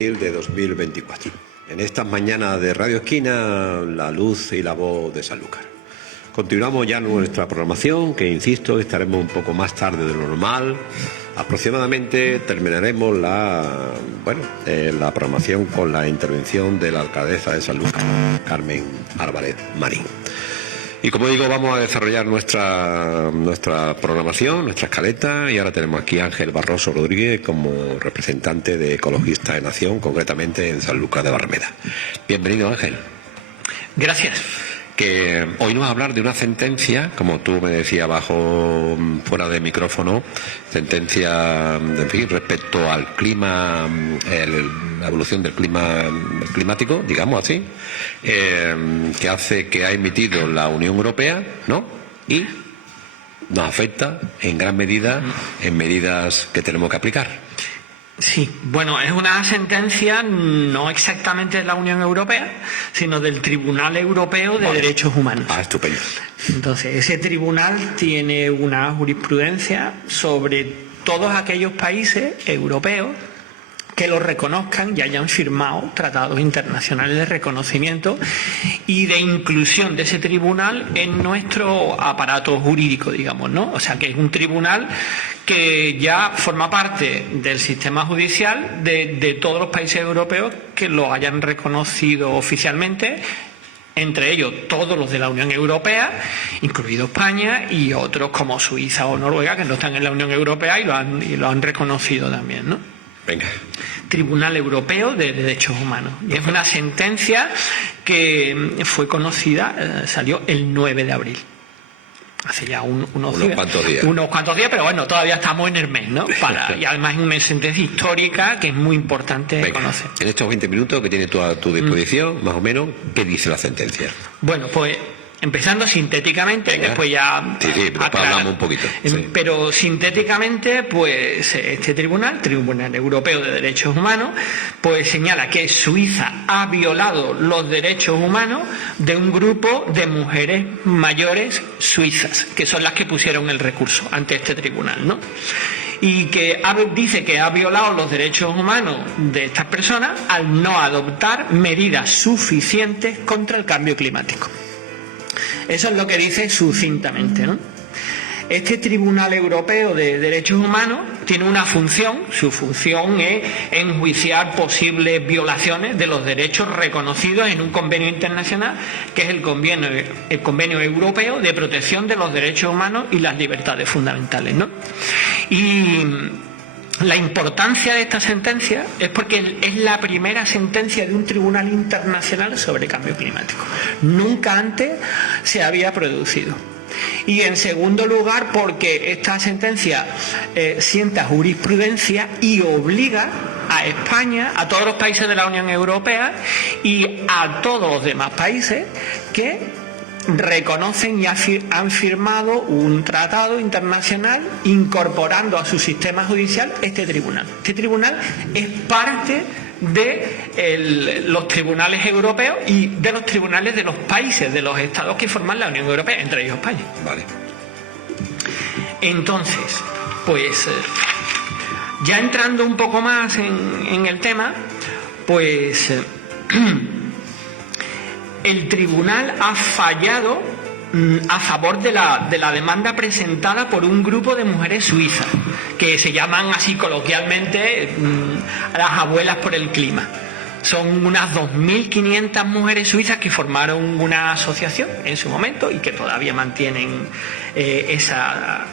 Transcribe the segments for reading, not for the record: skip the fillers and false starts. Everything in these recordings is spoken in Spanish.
De 2024. En estas mañanas de Radio Esquina, la luz y la voz de Sanlúcar. Continuamos ya nuestra programación, que insisto, estaremos un poco más tarde de lo normal. Aproximadamente terminaremos la programación con la intervención de la alcaldesa de Sanlúcar, Carmen Álvarez Marín. Y como digo, vamos a desarrollar nuestra programación, nuestra escaleta, y ahora tenemos aquí a Ángel Barroso Rodríguez como representante de Ecologistas de Nación, concretamente en Sanlúcar de Barrameda. Bienvenido, Ángel. Gracias. Que hoy nos va a hablar de una sentencia, como tú me decías fuera de micrófono, sentencia, en fin, respecto al clima, la evolución del clima climático, digamos así, que ha emitido la Unión Europea, ¿no? Y nos afecta en gran medida en medidas que tenemos que aplicar. Sí, bueno, es una sentencia no exactamente de la Unión Europea, sino del Tribunal Europeo de Derechos Humanos. Ah, estupendo. Entonces, ese tribunal tiene una jurisprudencia sobre todos aquellos países europeos que lo reconozcan y hayan firmado tratados internacionales de reconocimiento y de inclusión de ese tribunal en nuestro aparato jurídico, digamos, ¿no? O sea, que es un tribunal que ya forma parte del sistema judicial de todos los países europeos que lo hayan reconocido oficialmente, entre ellos todos los de la Unión Europea, incluido España, y otros como Suiza o Noruega, que no están en la Unión Europea y lo han reconocido también, ¿no? Venga. Tribunal Europeo de Derechos Humanos. Y es una sentencia que fue conocida, salió el 9 de abril. Hace ya unos cuantos días. Unos cuantos días, pero bueno, todavía estamos en el mes, ¿no? Y además es una sentencia histórica que es muy importante conocer. En estos 20 minutos que tiene tú a tu disposición, más o menos, ¿qué dice la sentencia? Bueno, pues empezando sintéticamente, después ya sí, hablamos un poquito. Sí. Pero sintéticamente, pues este Tribunal Europeo de Derechos Humanos, pues señala que Suiza ha violado los derechos humanos de un grupo de mujeres mayores suizas, que son las que pusieron el recurso ante este tribunal, ¿no? Y que dice que ha violado los derechos humanos de estas personas al no adoptar medidas suficientes contra el cambio climático. Eso es lo que dice sucintamente, ¿no? Este Tribunal Europeo de Derechos Humanos tiene una función, su función es enjuiciar posibles violaciones de los derechos reconocidos en un convenio internacional, que es el Convenio Europeo de Protección de los Derechos Humanos y las Libertades Fundamentales, ¿no? Y la importancia de esta sentencia es porque es la primera sentencia de un tribunal internacional sobre cambio climático. Nunca antes se había producido. Y en segundo lugar, porque esta sentencia sienta jurisprudencia y obliga a España, a todos los países de la Unión Europea y a todos los demás países que reconocen y han firmado un tratado internacional incorporando a su sistema judicial este tribunal. Este tribunal es parte de los tribunales europeos y de los tribunales de los países, de los estados que forman la Unión Europea, entre ellos España. Vale. Entonces, pues ya entrando un poco más en el tema, pues el tribunal ha fallado a favor de la demanda presentada por un grupo de mujeres suizas, que se llaman así coloquialmente las abuelas por el clima. Son unas 2.500 mujeres suizas que formaron una asociación en su momento y que todavía mantienen esa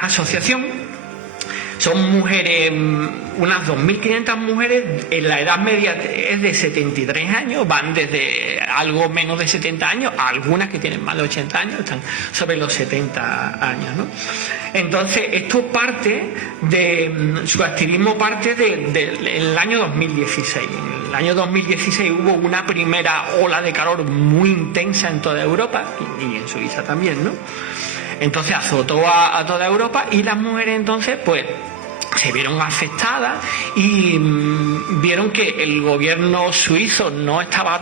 asociación. Son mujeres, unas 2.500 mujeres, la edad media es de 73 años, van desde algo menos de 70 años, a algunas que tienen más de 80 años, están sobre los 70 años, ¿no? Entonces, esto su activismo parte del año 2016. En el año 2016 hubo una primera ola de calor muy intensa en toda Europa, y en Suiza también, ¿no? Entonces azotó a toda Europa y las mujeres entonces pues se vieron afectadas y vieron que el gobierno suizo no estaba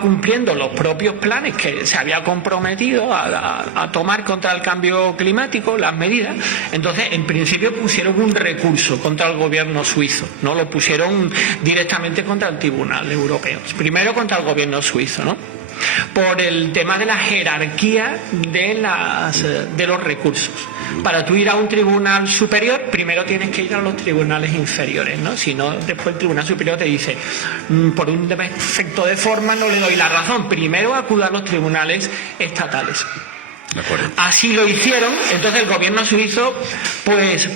cumpliendo los propios planes que se había comprometido a tomar contra el cambio climático, las medidas. Entonces, en principio pusieron un recurso contra el gobierno suizo, no lo pusieron directamente contra el Tribunal Europeo, primero contra el gobierno suizo, ¿no?, por el tema de la jerarquía de los recursos. Para tú ir a un tribunal superior, primero tienes que ir a los tribunales inferiores, ¿no? Si no, después el tribunal superior te dice, por un defecto de forma no le doy la razón, primero acuda a los tribunales estatales. De acuerdo. Así lo hicieron. Entonces el gobierno suizo, pues,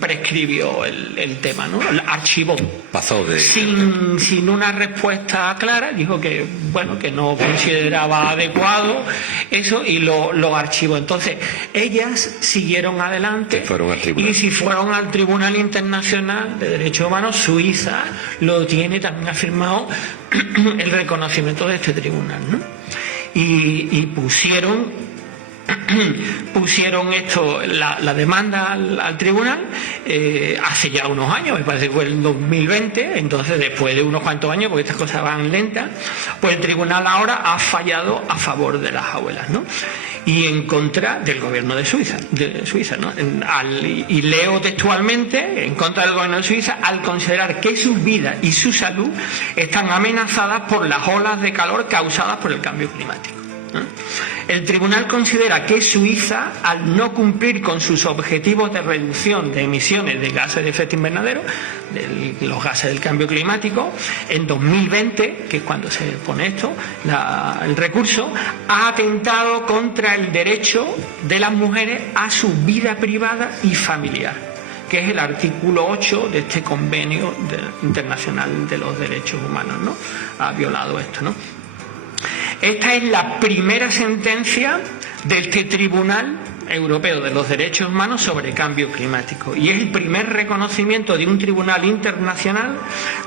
prescribió el tema, ¿no? Archivó. Pasó de... sin una respuesta clara, dijo que, bueno, que no consideraba adecuado eso y lo archivó. Entonces, ellas siguieron adelante y si fueron al Tribunal Internacional de Derechos Humanos, Suiza lo tiene, también ha firmado el reconocimiento de este tribunal, ¿no? Y pusieron esto, la demanda al tribunal hace ya unos años, me parece que fue el 2020, entonces después de unos cuantos años, porque estas cosas van lentas, pues el tribunal ahora ha fallado a favor de las abuelas, ¿no? Y en contra del gobierno de Suiza, ¿no? Y leo textualmente, en contra del gobierno de Suiza, al considerar que sus vidas y su salud están amenazadas por las olas de calor causadas por el cambio climático. El tribunal considera que Suiza, al no cumplir con sus objetivos de reducción de emisiones de gases de efecto invernadero, los gases del cambio climático, en 2020, que es cuando se pone esto, el recurso, ha atentado contra el derecho de las mujeres a su vida privada y familiar, que es el artículo 8 de este convenio internacional de los derechos humanos, ¿no? Ha violado esto, ¿no? Esta es la primera sentencia de este Tribunal Europeo de los Derechos Humanos sobre cambio climático y es el primer reconocimiento de un tribunal internacional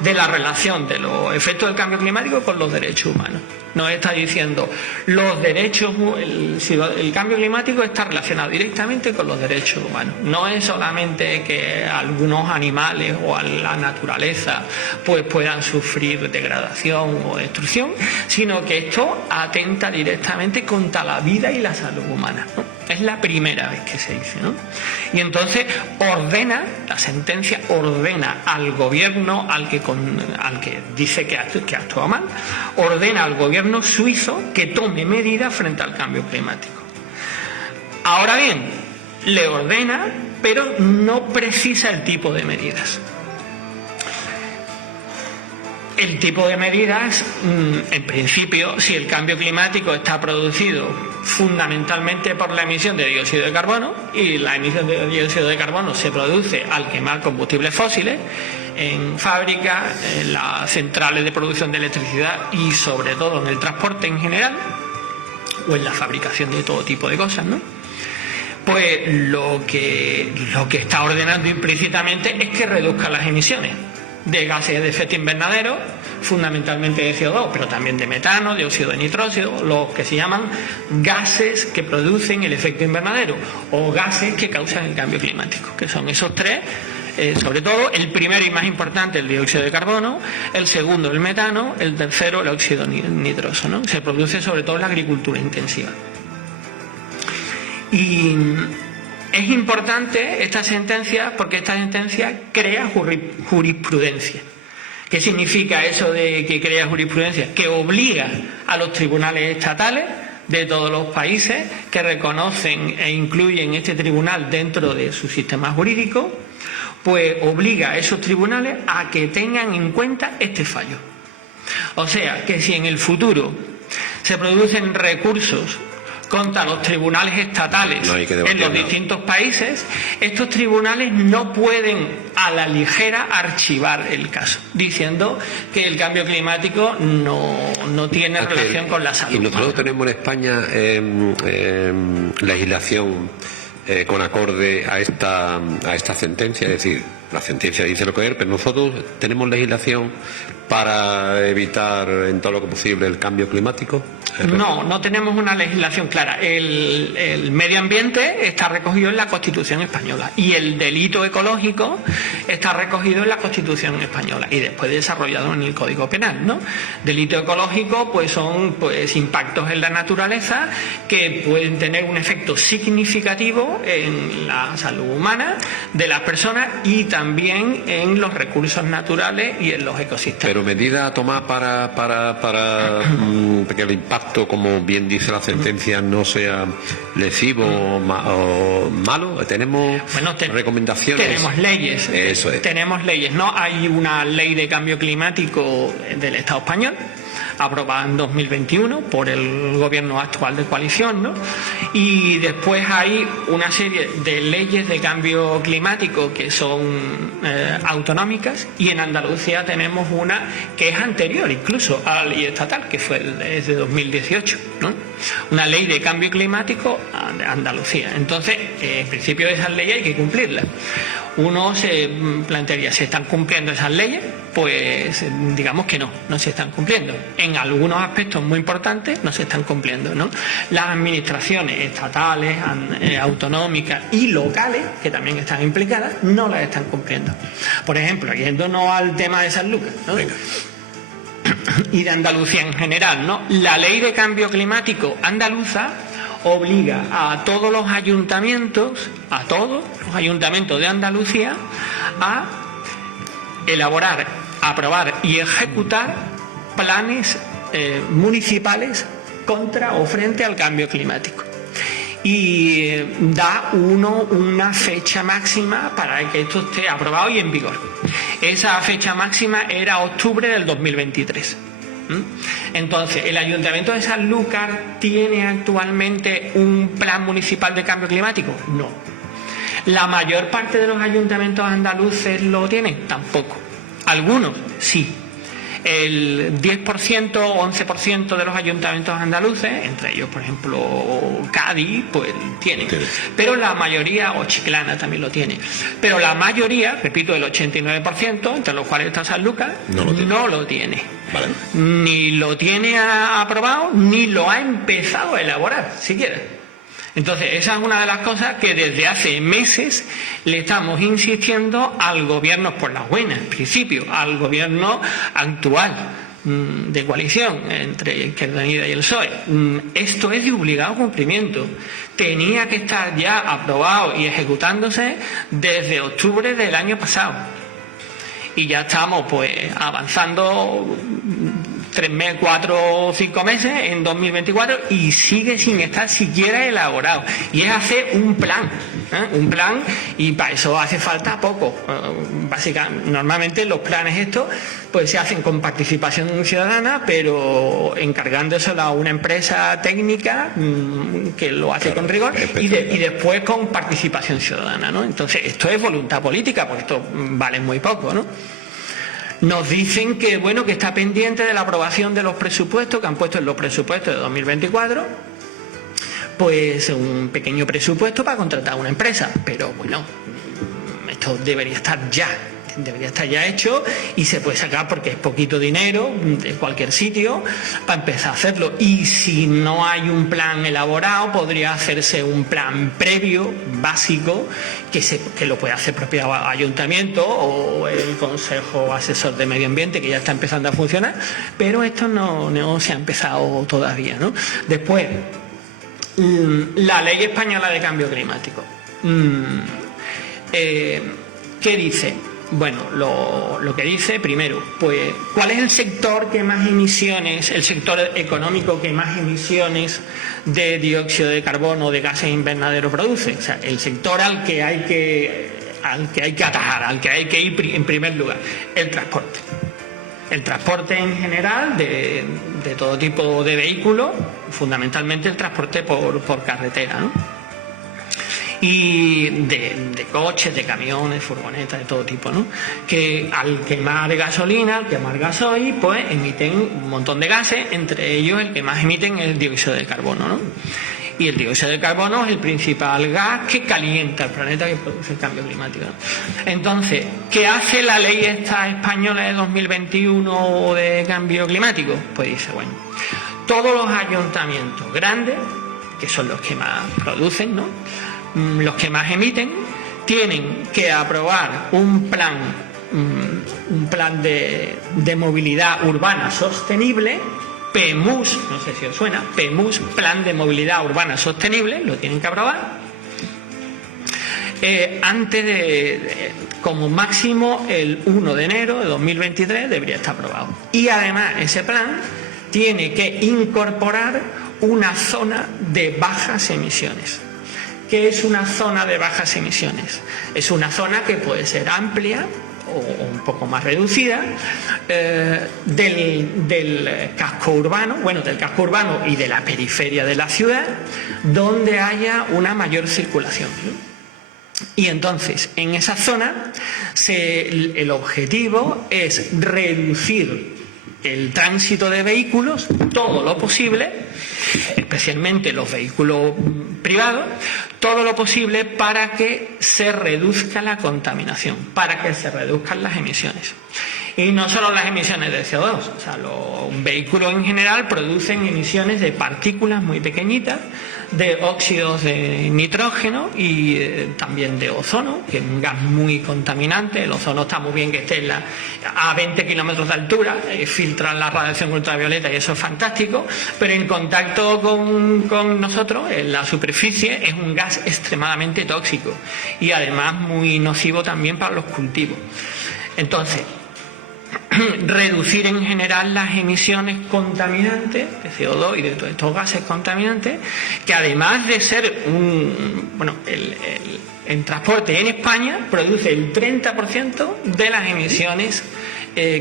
de la relación de los efectos del cambio climático con los derechos humanos. Nos está diciendo los derechos, el cambio climático está relacionado directamente con los derechos humanos. No es solamente que algunos animales o a la naturaleza pues puedan sufrir degradación o destrucción, sino que esto atenta directamente contra la vida y la salud humana, ¿no? Es la primera vez que se dice, ¿no? Y entonces la sentencia ordena al gobierno, al que dice que actúa mal, ordena al gobierno suizo que tome medidas frente al cambio climático. Ahora bien, le ordena, pero no precisa el tipo de medidas. El tipo de medidas, en principio, si el cambio climático está producido fundamentalmente por la emisión de dióxido de carbono, y la emisión de dióxido de carbono se produce al quemar combustibles fósiles en fábricas, en las centrales de producción de electricidad y sobre todo en el transporte en general, o en la fabricación de todo tipo de cosas, ¿no? Pues lo que está ordenando implícitamente es que reduzca las emisiones de gases de efecto invernadero, fundamentalmente de CO2, pero también de metano, de óxido de nitrógeno, los que se llaman gases que producen el efecto invernadero o gases que causan el cambio climático, que son esos tres, sobre todo el primero y más importante, el dióxido de carbono, el segundo el metano, el tercero el óxido de nitrógeno, ¿no? Se produce sobre todo en la agricultura intensiva. Y es importante esta sentencia porque esta sentencia crea jurisprudencia. ¿Qué significa eso de que crea jurisprudencia? Que obliga a los tribunales estatales de todos los países que reconocen e incluyen este tribunal dentro de su sistema jurídico, pues obliga a esos tribunales a que tengan en cuenta este fallo. O sea, que si en el futuro se producen recursos contra los tribunales estatales en los distintos países, estos tribunales no pueden a la ligera archivar el caso, diciendo que el cambio climático no tiene relación con la salud. Y nosotros tenemos en España legislación con acorde a esta sentencia, es decir, la sentencia dice lo que es, pero nosotros tenemos legislación para evitar en todo lo que posible el cambio climático. No tenemos una legislación clara. El medio ambiente está recogido en la Constitución española y el delito ecológico está recogido en la Constitución española y después desarrollado en el Código Penal, ¿no? Delito ecológico pues son impactos en la naturaleza que pueden tener un efecto significativo en la salud humana de las personas y también en los recursos naturales y en los ecosistemas. Pero medida a tomar para que el impacto, como bien dice la sentencia, no sea lesivo o malo. Tenemos recomendaciones. Tenemos leyes. Eso es. Tenemos leyes, ¿no? Hay una ley de cambio climático del Estado español, aprobada en 2021 por el gobierno actual de coalición, ¿no? Y después hay una serie de leyes de cambio climático que son autonómicas, y en Andalucía tenemos una que es anterior incluso a la ley estatal, que es de 2018, ¿no? Una ley de cambio climático de Andalucía. Entonces, en principio esas leyes hay que cumplirlas. Uno se plantearía, ¿se están cumpliendo esas leyes? Pues digamos que no se están cumpliendo. En algunos aspectos muy importantes no se están cumpliendo, ¿no? Las administraciones estatales, autonómicas y locales, que también están implicadas, no las están cumpliendo. Por ejemplo, yéndonos al tema de Sanlúcar, ¿no? Y de Andalucía en general, ¿no? La ley de cambio climático andaluza obliga a todos los ayuntamientos, de Andalucía, a elaborar, aprobar y ejecutar planes municipales contra o frente al cambio climático. Y da una fecha máxima para que esto esté aprobado y en vigor. Esa fecha máxima era octubre del 2023. Entonces, ¿el Ayuntamiento de Sanlúcar tiene actualmente un plan municipal de cambio climático? No. ¿La mayor parte de los ayuntamientos andaluces lo tienen? Tampoco. Algunos, sí. El 10% o 11% de los ayuntamientos andaluces, entre ellos, por ejemplo, Cádiz, pues tienen. Pero la mayoría, o Chiclana también lo tiene. Pero la mayoría, repito, el 89%, entre los cuales está Sanlúcar, no lo tiene. Vale. Ni lo tiene aprobado, ni lo ha empezado a elaborar, siquiera. Entonces, esa es una de las cosas que desde hace meses le estamos insistiendo al gobierno, por las buenas, en principio, al gobierno actual de coalición entre Izquierda Unida y el PSOE. Esto es de obligado cumplimiento. Tenía que estar ya aprobado y ejecutándose desde octubre del año pasado. Y ya estamos pues avanzando 3 meses, 4 o 5 meses en 2024 y sigue sin estar siquiera elaborado. Y es hacer un plan, y para eso hace falta poco. Básicamente, normalmente los planes estos pues se hacen con participación ciudadana, pero encargándoselo a una empresa técnica que lo hace con rigor y después con participación ciudadana, ¿no? Entonces esto es voluntad política, porque esto vale muy poco, ¿no? Nos dicen que que está pendiente de la aprobación de los presupuestos que han puesto en los presupuestos de 2024, pues un pequeño presupuesto para contratar a una empresa, pero esto debería estar ya hecho y se puede sacar porque es poquito dinero de cualquier sitio para empezar a hacerlo. Y si no hay un plan elaborado, podría hacerse un plan previo, básico, que lo puede hacer el propio ayuntamiento o el Consejo Asesor de Medio Ambiente, que ya está empezando a funcionar, pero esto no se ha empezado todavía, ¿no? Después, la Ley Española de Cambio Climático. ¿Qué dice? Bueno, lo que dice, primero, pues, ¿cuál es el sector que más emisiones, el sector económico que más emisiones de dióxido de carbono, de gases invernaderos produce? O sea, el sector al que hay que atajar, al que hay que ir en primer lugar, el transporte. El transporte en general, de todo tipo de vehículos, fundamentalmente el transporte por carretera, ¿no? Y de coches, de camiones, furgonetas, de todo tipo, ¿no? Que al quemar gasolina, al quemar gasoil, pues emiten un montón de gases, entre ellos el que más emiten es el dióxido de carbono, ¿no? Y el dióxido de carbono es el principal gas que calienta el planeta, que produce el cambio climático, ¿no? Entonces, ¿qué hace la ley esta española de 2021 de cambio climático? Pues dice, todos los ayuntamientos grandes, que son los que más producen, ¿no?, los que más emiten, tienen que aprobar un plan de movilidad urbana sostenible, PEMUS, no sé si os suena, PEMUS, Plan de Movilidad Urbana Sostenible, lo tienen que aprobar antes como máximo el 1 de enero de 2023 debería estar aprobado. Y además ese plan tiene que incorporar una zona de bajas emisiones. ¿Qué es una zona de bajas emisiones? Es una zona que puede ser amplia o un poco más reducida del casco urbano, del casco urbano y de la periferia de la ciudad, donde haya una mayor circulación, ¿no? Y entonces, en esa zona, el objetivo es reducir el tránsito de vehículos todo lo posible, especialmente los vehículos privados, todo lo posible para que se reduzca la contaminación, para que se reduzcan las emisiones. Y no solo las emisiones de CO2, o sea, los vehículos en general producen emisiones de partículas muy pequeñitas, de óxidos de nitrógeno y también de ozono, que es un gas muy contaminante. El ozono está muy bien que esté a 20 kilómetros de altura, filtra la radiación ultravioleta y eso es fantástico, pero en contacto con nosotros, en la superficie, es un gas extremadamente tóxico y además muy nocivo también para los cultivos. Entonces, reducir en general las emisiones contaminantes de CO2 y de todos estos gases contaminantes, que además de ser el transporte en España produce el 30% de las emisiones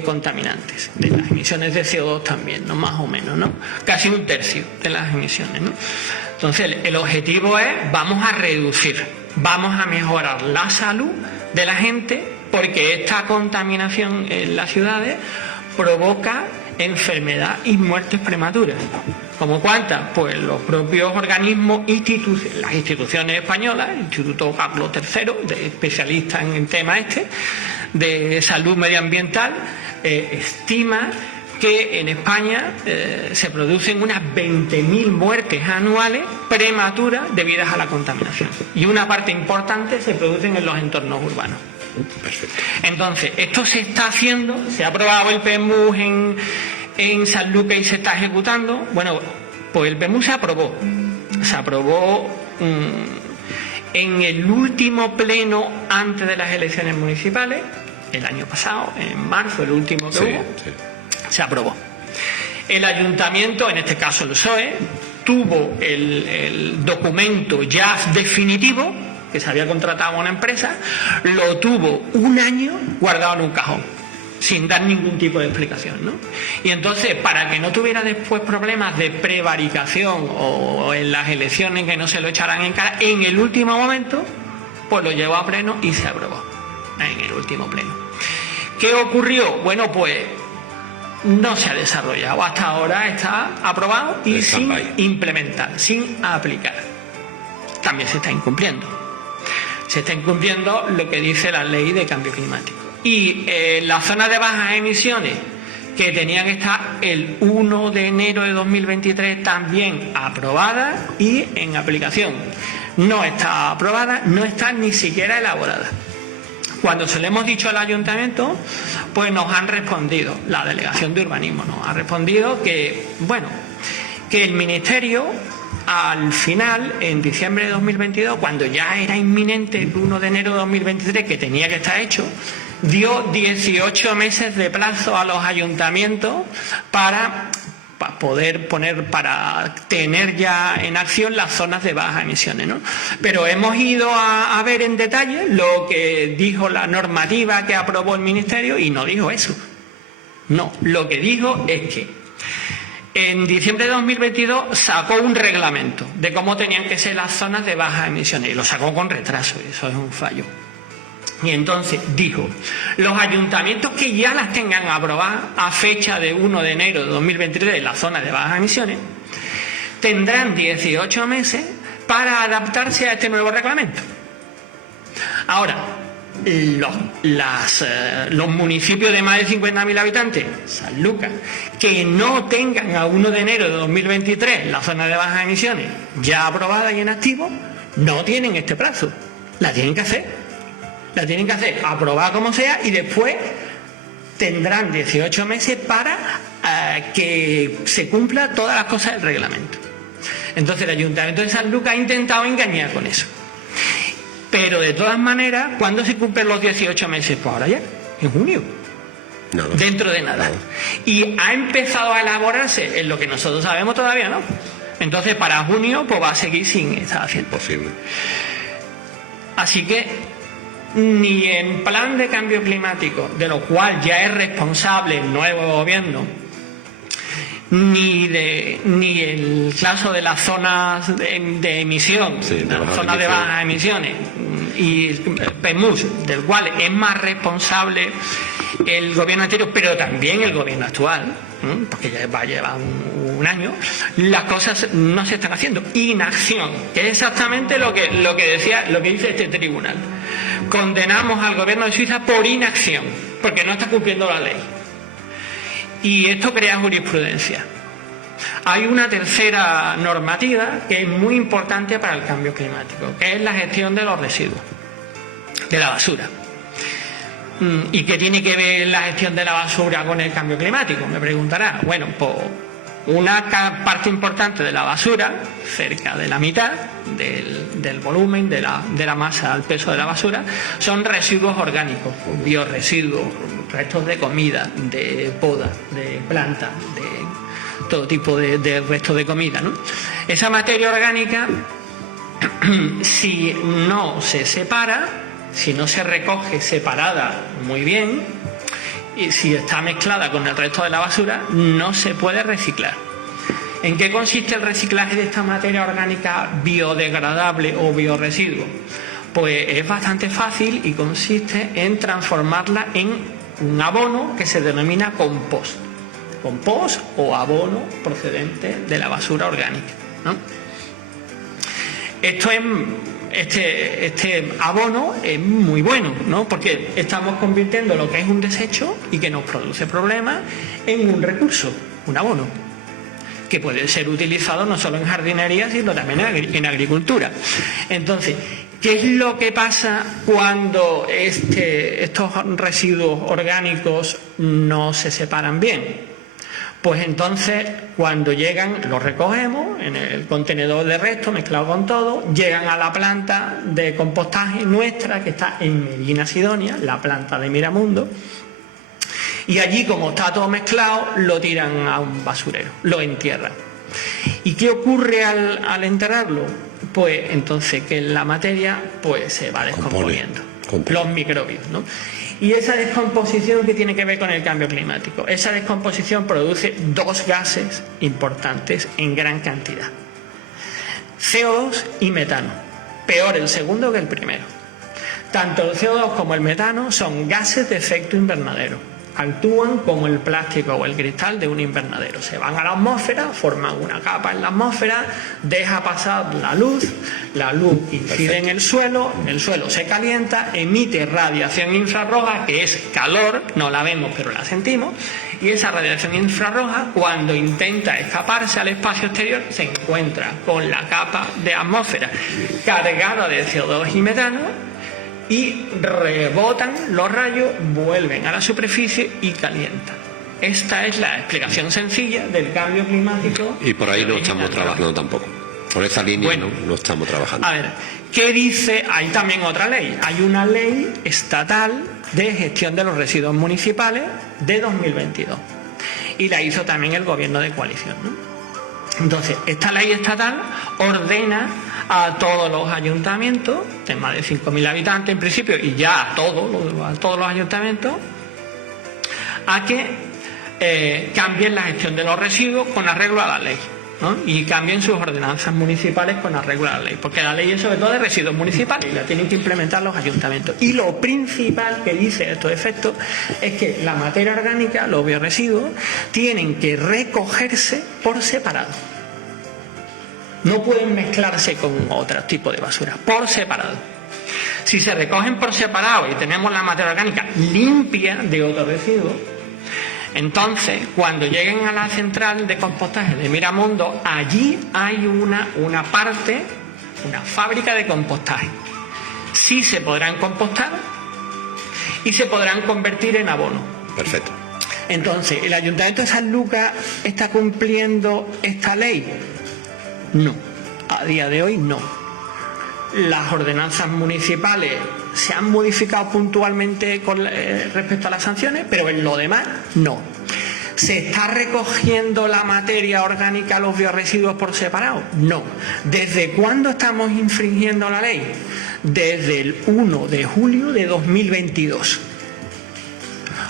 contaminantes, de las emisiones de CO2 también, ¿no?, más o menos, ¿no?, casi un tercio de las emisiones, ¿no? Entonces el objetivo es, vamos a reducir, vamos a mejorar la salud de la gente, porque esta contaminación en las ciudades provoca enfermedad y muertes prematuras. ¿Como cuántas? Pues los propios organismos, las instituciones españolas, el Instituto Carlos III, de especialista en el tema de salud medioambiental, estima que en España se producen unas 20.000 muertes anuales prematuras debidas a la contaminación. Y una parte importante se producen en los entornos urbanos. Perfecto. Entonces, esto se está haciendo, se ha aprobado el PEMUS en Sanlúcar y se está ejecutando. Bueno, pues el PEMUS se aprobó en el último pleno antes de las elecciones municipales, el año pasado, en marzo, el último que hubo, se aprobó. El ayuntamiento, en este caso el PSOE, tuvo el documento ya definitivo, que se había contratado a una empresa, lo tuvo un año guardado en un cajón, sin dar ningún tipo de explicación, ¿no? Y entonces, para que no tuviera después problemas de prevaricación o en las elecciones que no se lo echaran en cara, en el último momento, pues lo llevó a pleno y se aprobó en el último pleno. ¿Qué ocurrió? Bueno, pues no se ha desarrollado. Hasta ahora está aprobado y sin implementar, sin aplicar. También se está incumpliendo. Se está incumpliendo lo que dice la ley de cambio climático. Y las zonas de bajas emisiones, que tenían que estar el 1 de enero de 2023 también aprobadas y en aplicación, no está aprobada, no está ni siquiera elaborada. Cuando se lo hemos dicho al ayuntamiento, pues nos han respondido, la delegación de urbanismo nos ha respondido que el ministerio, al final, en diciembre de 2022, cuando ya era inminente el 1 de enero de 2023, que tenía que estar hecho, dio 18 meses de plazo a los ayuntamientos para tener ya en acción las zonas de bajas emisiones, ¿no? Pero hemos ido a ver en detalle lo que dijo la normativa que aprobó el ministerio y no dijo eso. No, lo que dijo es que en diciembre de 2022 sacó un reglamento de cómo tenían que ser las zonas de bajas emisiones y lo sacó con retraso, eso es un fallo. Y entonces dijo, los ayuntamientos que ya las tengan aprobadas a fecha de 1 de enero de 2023 en las zonas de bajas emisiones, tendrán 18 meses para adaptarse a este nuevo reglamento. Ahora, los municipios de más de 50.000 habitantes, Sanlúcar, que no tengan a 1 de enero de 2023 la zona de bajas emisiones ya aprobada y en activo, no tienen este plazo. La tienen que hacer. La tienen que hacer, aprobada como sea, y después tendrán 18 meses para que se cumpla todas las cosas del reglamento. Entonces el Ayuntamiento de Sanlúcar ha intentado engañar con eso. Pero de todas maneras, ¿cuándo se cumplen los 18 meses? Pues ahora ya, en junio. No. Dentro de nada. Y ha empezado a elaborarse, en lo que nosotros sabemos todavía no. Entonces para junio pues va a seguir sin estar haciendo. Imposible. Así que ni en plan de cambio climático, de lo cual ya es responsable el nuevo gobierno, ni el caso de las zonas de emisión, las zonas de bajas emisiones, y PEMUS, del cual es más responsable el gobierno anterior, pero también el gobierno actual, porque ya va a llevar un año, las cosas no se están haciendo. Inacción, que es exactamente lo que dice este tribunal. Condenamos al gobierno de Suiza por inacción, porque no está cumpliendo la ley. Y esto crea jurisprudencia. Hay una tercera normativa que es muy importante para el cambio climático, que es la gestión de los residuos, de la basura. ¿Y qué tiene que ver la gestión de la basura con el cambio climático? Me preguntará. Bueno, pues una parte importante de la basura, cerca de la mitad del volumen, de la masa al peso de la basura, son residuos orgánicos, bioresiduos, restos de comida, de poda, de planta, de todo tipo de restos de comida, ¿no? Esa materia orgánica, si no se separa, si no se recoge separada muy bien, y si está mezclada con el resto de la basura, no se puede reciclar. ¿En qué consiste el reciclaje de esta materia orgánica biodegradable o bioresiduo? Pues es bastante fácil y consiste en transformarla en un abono que se denomina compost. Compost o abono procedente de la basura orgánica, ¿no? Este abono es muy bueno, ¿no? Porque estamos convirtiendo lo que es un desecho y que nos produce problemas en un recurso, un abono, que puede ser utilizado no solo en jardinería, sino también en agricultura. Entonces, ¿qué es lo que pasa cuando estos residuos orgánicos no se separan bien? Pues entonces, cuando llegan, los recogemos en el contenedor de restos mezclado con todo, llegan a la planta de compostaje nuestra, que está en Medina Sidonia, la planta de Miramundo, y allí, como está todo mezclado, lo tiran a un basurero, lo entierran. ¿Y qué ocurre al enterrarlo? Pues entonces que la materia pues se va descomponiendo, los microbios, ¿no? Y esa descomposición, que tiene que ver con el cambio climático, esa descomposición produce dos gases importantes en gran cantidad: CO2 y metano. Peor el segundo que el primero. Tanto el CO2 como el metano son gases de efecto invernadero. Actúan como el plástico o el cristal de un invernadero. Se van a la atmósfera, forman una capa en la atmósfera, deja pasar la luz incide en el suelo se calienta, emite radiación infrarroja, que es calor, no la vemos pero la sentimos, y esa radiación infrarroja, cuando intenta escaparse al espacio exterior, se encuentra con la capa de atmósfera cargada de CO2 y metano, y rebotan los rayos, vuelven a la superficie y calientan. Esta es la explicación sencilla del cambio climático. Y por ahí no estamos trabajando tampoco. Por esa línea bueno, no estamos trabajando. A ver, ¿qué dice? Hay también otra ley. Hay una ley estatal de gestión de los residuos municipales de 2022. Y la hizo también el gobierno de coalición, ¿no? Entonces, esta ley estatal ordena a todos los ayuntamientos, de más de 5.000 habitantes en principio, y ya a todos los ayuntamientos, a que cambien la gestión de los residuos con arreglo a la ley, ¿no? Y cambien sus ordenanzas municipales con arreglo a la ley, porque la ley es sobre todo de residuos municipales y la tienen que implementar los ayuntamientos. Y lo principal que dice estos efectos es que la materia orgánica, los bioresiduos, tienen que recogerse por separado. No pueden mezclarse con otro tipo de basura, por separado. Si se recogen por separado y tenemos la materia orgánica limpia de otros residuos, entonces cuando lleguen a la central de compostaje de Miramundo, allí hay una parte, una fábrica de compostaje. Sí se podrán compostar y se podrán convertir en abono. Perfecto. Entonces, ¿el Ayuntamiento de Sanlúcar está cumpliendo esta ley? No, a día de hoy no. Las ordenanzas municipales se han modificado puntualmente respecto a las sanciones, pero en lo demás no. ¿Se está recogiendo la materia orgánica, los biorresiduos por separado? No. ¿Desde cuándo estamos infringiendo la ley? Desde el 1 de julio de 2022.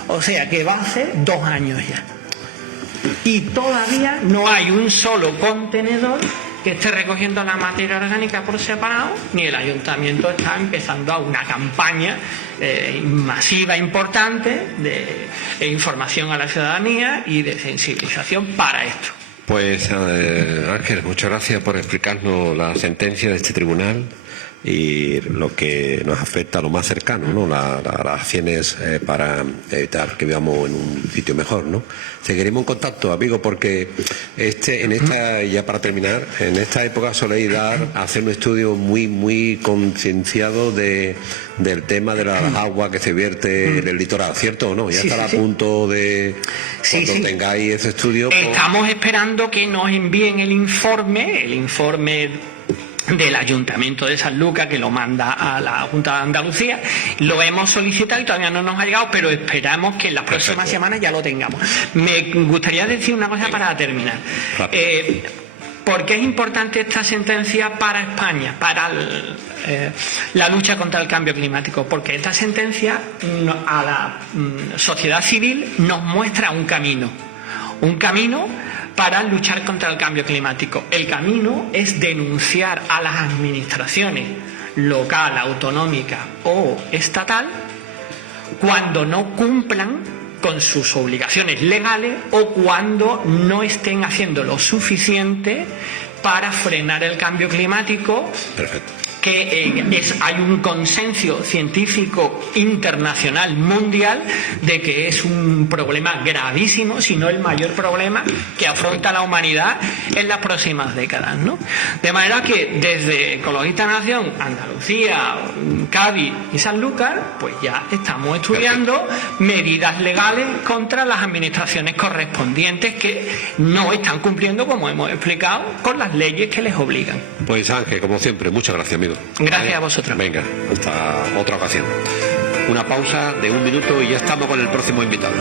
O sea que va a ser 2 años ya. Y todavía no hay un solo contenedor que esté recogiendo la materia orgánica por separado, ni el ayuntamiento está empezando a una campaña masiva, importante, de información a la ciudadanía y de sensibilización para esto. Pues Ángel, muchas gracias por explicarnos la sentencia de este tribunal y lo que nos afecta a lo más cercano, ¿no? Las acciones para evitar que vivamos en un sitio mejor, ¿no? Seguiremos en contacto, amigo, porque ya para terminar, en esta época soléis hacer un estudio muy concienciado del tema de las aguas que se vierte en el litoral, ¿cierto o no? Ya estará a punto de cuando tengáis ese estudio. Estamos esperando que nos envíen el informe del Ayuntamiento de Sanlúcar, que lo manda a la Junta de Andalucía. Lo hemos solicitado y todavía no nos ha llegado, pero esperamos que en las próximas semanas ya lo tengamos. Me gustaría decir una cosa para terminar. ¿Por qué es importante esta sentencia para España, para la lucha contra el cambio climático? Porque esta sentencia a la sociedad civil nos muestra un camino para luchar contra el cambio climático. El camino es denunciar a las administraciones local, autonómica o estatal cuando no cumplan con sus obligaciones legales o cuando no estén haciendo lo suficiente para frenar el cambio climático. Perfecto. Que hay un consenso científico internacional mundial de que es un problema gravísimo, si no el mayor problema que afronta la humanidad en las próximas décadas, ¿no? De manera que desde Ecologista Nación, Andalucía, Cádiz y Sanlúcar, pues ya estamos estudiando medidas legales contra las administraciones correspondientes que no están cumpliendo, como hemos explicado, con las leyes que les obligan. Pues Ángel, como siempre, muchas gracias, amigo. Gracias a vosotros. Venga, hasta otra ocasión. Una pausa de 1 minuto y ya estamos con el próximo invitado.